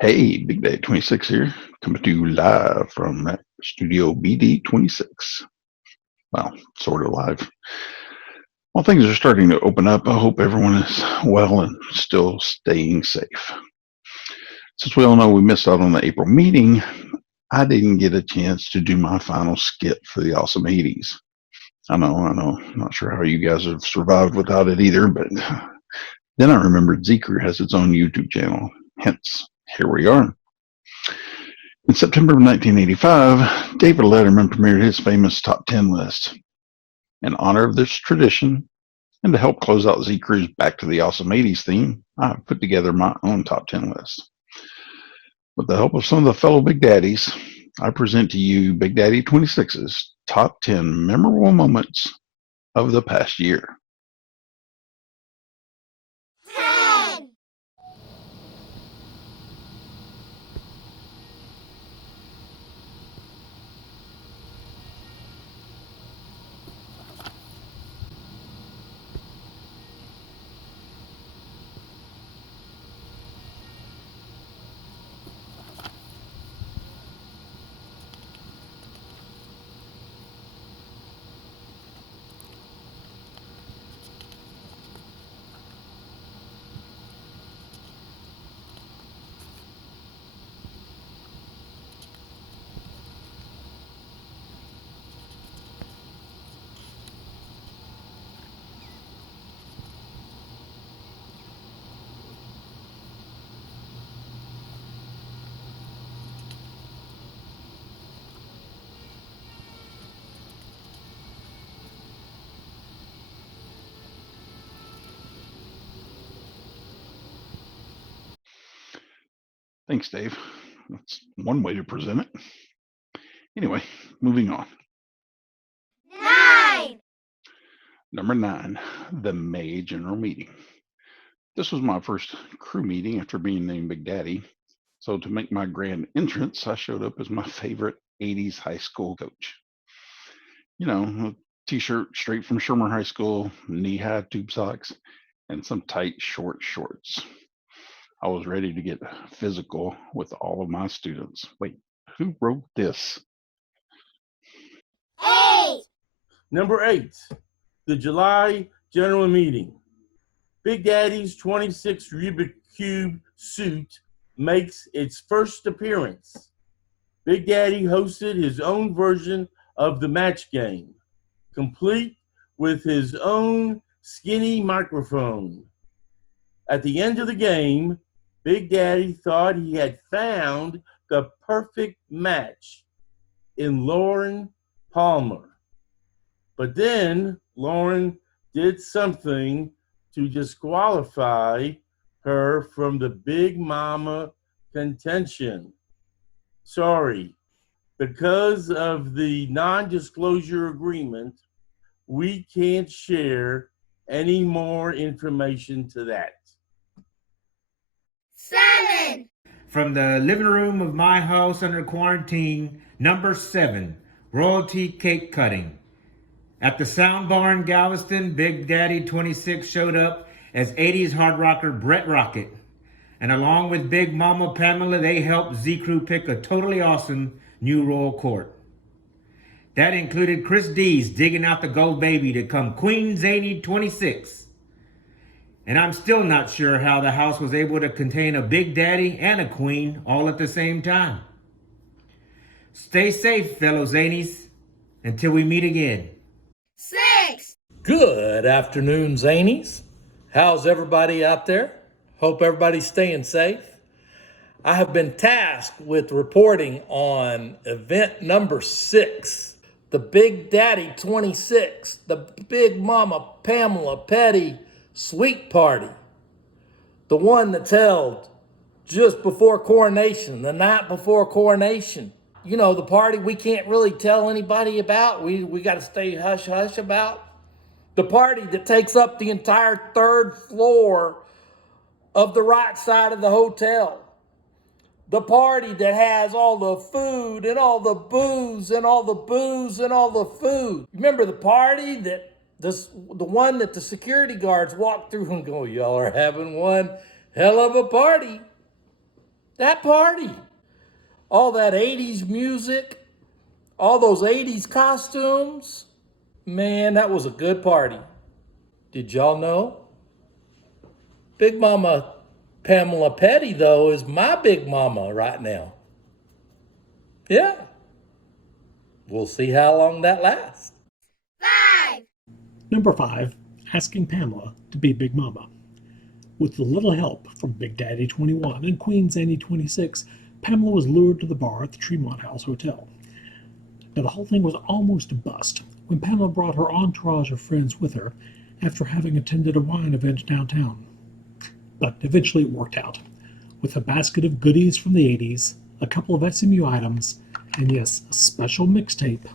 Hey, Big Day 26 here, coming to you live from Studio BD 26. Well, sort of live. While things are starting to open up, I hope everyone is well and still staying safe. Since we all know we missed out on the April meeting, I didn't get a chance to do my final skit for the Awesome 80s. I know. Not sure how you guys have survived without it either, but then I remembered Z Krewe has its own YouTube channel. Hence, here we are. In September of 1985, David Letterman premiered his famous Top 10 list. In honor of this tradition, and to help close out Z Krewe's Back to the Awesome 80s theme, I have put together my own Top 10 list. With the help of some of the fellow Big Daddies, I present to you Big Daddy 26's Top 10 Memorable Moments of the Past Year. 10. Thanks, Dave. That's one way to present it. Anyway, moving on. 9. Number 9, the May General Meeting. This was my first crew meeting after being named Big Daddy. So to make my grand entrance, I showed up as my favorite 80s high school coach. You know, a t-shirt straight from Shermer High School, knee-high tube socks, and some tight short shorts. I was ready to get physical with all of my students. Wait, who wrote this? 8. Number 8, the July General Meeting. Big Daddy's 26 Rubik Cube suit makes its first appearance. Big Daddy hosted his own version of the match game, complete with his own skinny microphone. At the end of the game, Big Daddy thought he had found the perfect match in Lauren Palmer. But then Lauren did something to disqualify her from the Big Mama contention. Sorry, because of the non-disclosure agreement, we can't share any more information to that. 7. From the living room of my house under quarantine, number 7, royalty cake cutting. At the Sound Bar in Galveston, Big Daddy 26 showed up as 80s hard rocker Brett Rocket. And along with Big Mama Pamela, they helped Z Krewe pick a totally awesome new royal court. That included Chris Dees digging out the gold baby to come Queen Zany 26. And I'm still not sure how the house was able to contain a Big Daddy and a Queen all at the same time. Stay safe, fellow Zanies, until we meet again. 6. Good afternoon, Zanies. How's everybody out there? Hope everybody's staying safe. I have been tasked with reporting on event number 6, the Big Daddy 26, the Big Mama Pamela Petty Sweet Party, the one that's held just before coronation, the night before coronation. You know, the party we can't really tell anybody about. We got to stay hush-hush about. The party that takes up the entire 3rd floor of the right side of the hotel. The party that has all the food and all the booze and all the booze and all the food. Remember the party that the one that the security guards walk through and go, y'all are having one hell of a party. That party, all that 80s music, all those 80s costumes, man, that was a good party. Did y'all know? Big Mama Pamela Petty, though, is my big mama right now. Yeah. We'll see how long that lasts. 5, Number 5, asking Pamela to be Big Mama. With a little help from Big Daddy 21 and Queen Zanny 26, Pamela was lured to the bar at the Tremont House Hotel. Now, the whole thing was almost a bust when Pamela brought her entourage of friends with her after having attended a wine event downtown. But eventually it worked out, with a basket of goodies from the 80s, a couple of SMU items, and yes, a special mixtape.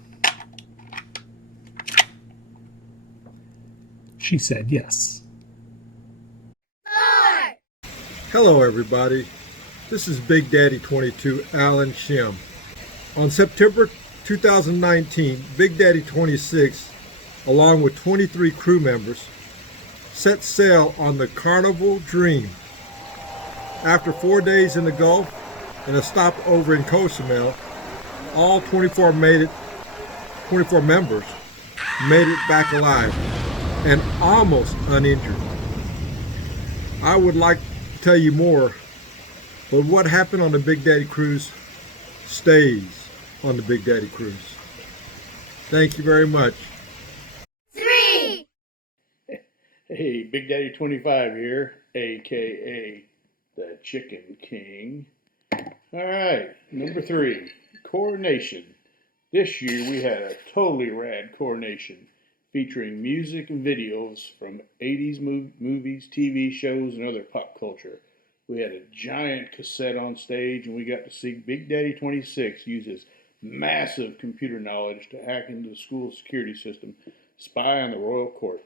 She said yes. 4, Hello everybody, this is Big Daddy 22 Alan Shim. On September 2019, Big Daddy 26, along with 23 crew members, set sail on the Carnival Dream. After 4 days in the Gulf and a stopover in Cozumel, all 24 members made it back alive and almost uninjured. I would like to tell you more, but what happened on the Big Daddy cruise stays on the Big Daddy cruise. Thank you very much. 3, Hey, Big Daddy 25 here, aka the Chicken King. Alright, number 3, coronation. This year we had a totally rad coronation featuring music and videos from 80s movies, TV shows, and other pop culture. We had a giant cassette on stage, and we got to see Big Daddy 26 use his massive computer knowledge to hack into the school security system, spy on the royal court.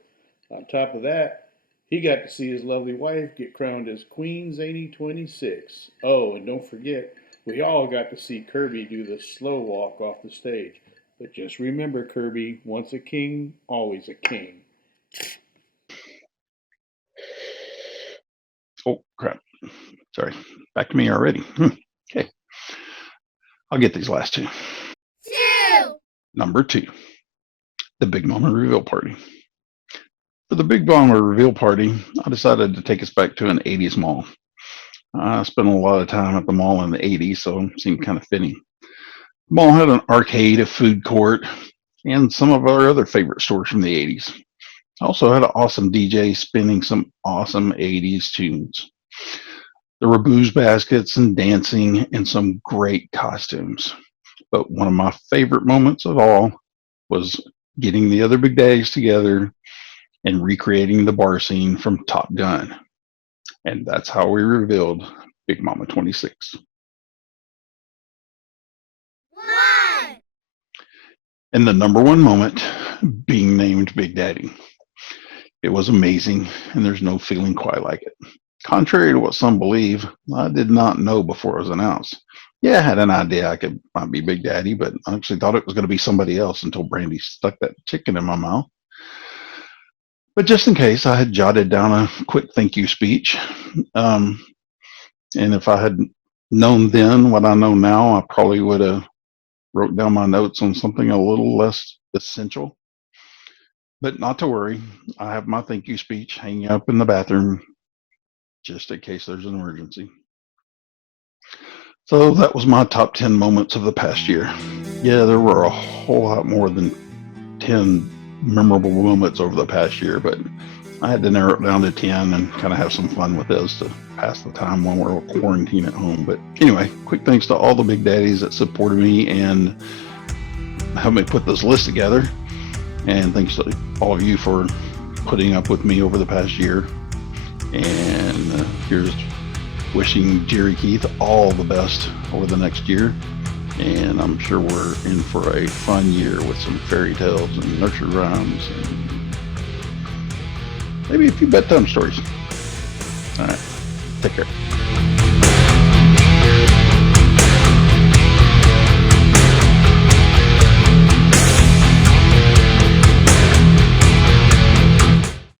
On top of that, he got to see his lovely wife get crowned as Queen Zanny 26. Oh, and don't forget, we all got to see Kirby do the slow walk off the stage. But just remember, Kirby, once a king, always a king. Oh, crap. Sorry. Back to me already. Okay. I'll get these last 2. 2, Number 2, the Big Mama reveal party. For the Big Mama reveal party, I decided to take us back to an 80s mall. I spent a lot of time at the mall in the 80s, so it seemed kind of fitting. The mall had an arcade, a food court, and some of our other favorite stores from the 80s. I also had an awesome DJ spinning some awesome 80s tunes. There were booze baskets and dancing and some great costumes. But one of my favorite moments of all was getting the other Big Daddies together and recreating the bar scene from Top Gun. And that's how we revealed Big Mama 26. 1, And the number one moment being named Big Daddy. It was amazing, and there's no feeling quite like it. Contrary to what some believe, I did not know before it was announced. Yeah, I had an idea I might be Big Daddy, but I actually thought it was going to be somebody else until Brandy stuck that chicken in my mouth. But just in case, I had jotted down a quick thank you speech. And if I had known then what I know now, I probably would have wrote down my notes on something a little less essential. But not to worry, I have my thank you speech hanging up in the bathroom just in case there's an emergency. So that was my top 10 moments of the past year. Yeah, there were a whole lot more than 10 memorable moments over the past year, but I had to narrow it down to 10 and kind of have some fun with this to pass the time when we're quarantined at home. But anyway, quick thanks to all the Big Daddies that supported me and helped me put this list together. And thanks to all of you for putting up with me over the past year. And here's wishing Jerry Keith all the best over the next year. And I'm sure we're in for a fun year with some fairy tales and nursery rhymes and maybe a few bedtime stories. All right, take care.